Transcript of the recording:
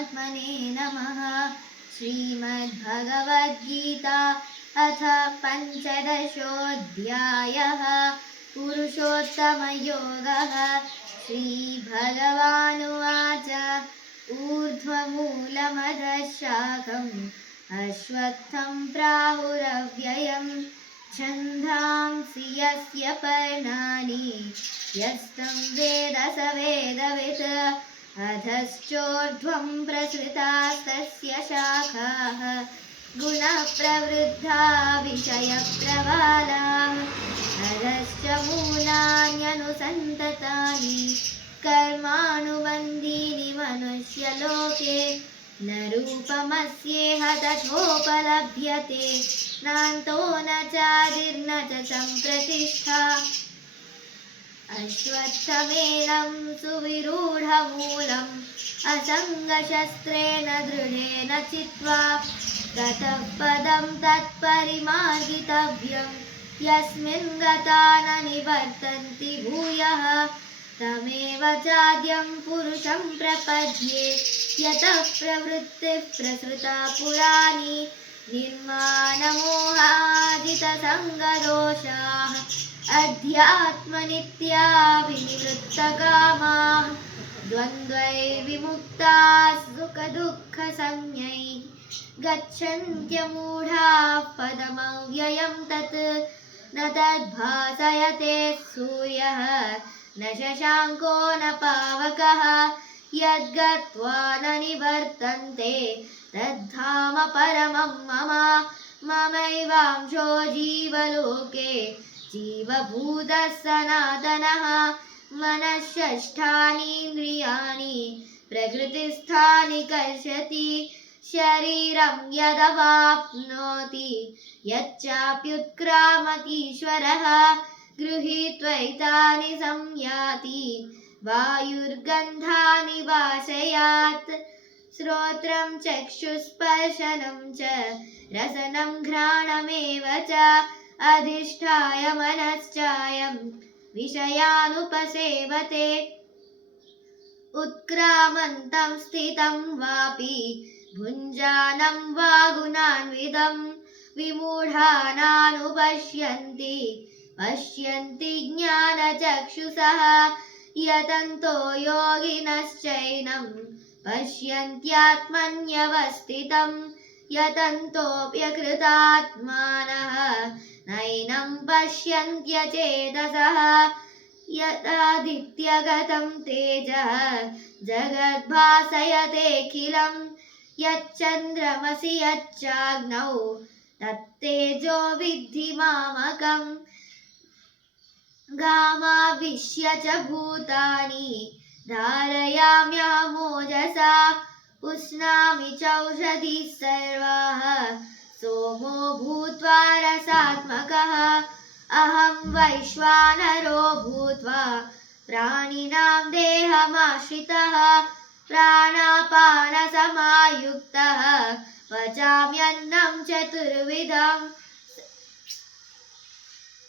परमात्मने नमः। श्रीमद्भगवद्गीता अथ पञ्चदशोऽध्यायः। पुरुषोत्तमयोगः। श्रीभगवानुवाच ऊर्ध्वमूलमधः शाखम् अश्वत्थं प्राहुरव्ययम् छन्दांसि यस्य पर्णानि यस्तं वेद स वेदवित् अधश्चोर्ध्वं प्रसृतास्तस्य शाखाः गुणप्रवृद्धा विषयप्रवालाः अधश्च मूलान्यनुसन्ततानि कर्मानुबन्धीनि मनुष्यलोके न रूपमस्येह तथोपलभ्यते नान्तो न चादिर्न च सम्प्रतिष्ठा। अश्वत्थमेनं सुविरूढमूलम् असङ्गशस्त्रेण दृढेन चित्वा ततः पदं तत्परिमार्गितव्यं यस्मिन् गता न निवर्तन्ति भूयः तमेव चाद्यं पुरुषं प्रपद्ये यतः प्रवृत्तिः प्रसृता पुराणी निर्माणमोहाजितसङ्गदोषाः अध्यात्मनित्या विनिवृत्तकामाः द्वन्द्वैर्विमुक्ताः सुखदुःखसंज्ञैः गच्छन्त्यमूढाः पदमव्ययं तत् न तद्भासयते सूर्यः न शशाङ्को न पावकः यद्गत्वा न निवर्तन्ते तद्धाम परमं मम ममैवांशो जीवलोके जीवभूतः सनातनः मनःषष्ठानीन्द्रियाणि प्रकृतिस्थानि कर्षति शरीरं यदवाप्नोति यच्चाप्युत्क्रामतीश्वरः गृहीत्वैतानि संयाति वायुर्गन्धानि वाशयात् श्रोत्रं चक्षुस्पर्शनं च रसनं घ्राणमेव च अधिष्ठाय मनश्चायं विषयानुपसेवते उत्क्रामन्तं स्थितं वापि भुञ्जानं वा गुणान्वितं विमूढानानुपश्यन्ति पश्यन्ति ज्ञानचक्षुषः यतन्तो योगिनश्चैनं पश्यन्त्यात्मन्यवस्थितं यतन्तोऽप्यकृतात्मानः नैनं पश्यन्त्यचेतसः यदादित्यगतं तेजः जगद्भासयतेऽखिलं यच्चन्द्रमसि यच्चाग्नौ तत्तेजो विद्धि मामकम् गामाविश्य च भूतानि धारयाम्यहमोजसा पुष्णामि चौषधिः सर्वाः सोमो भूत्वा रसात्मकः अहं वैश्वानरो भूत्वा प्राणिनां देहमाश्रितः प्राणापानसमायुक्तः पचाम्यन्नं चतुर्विधम्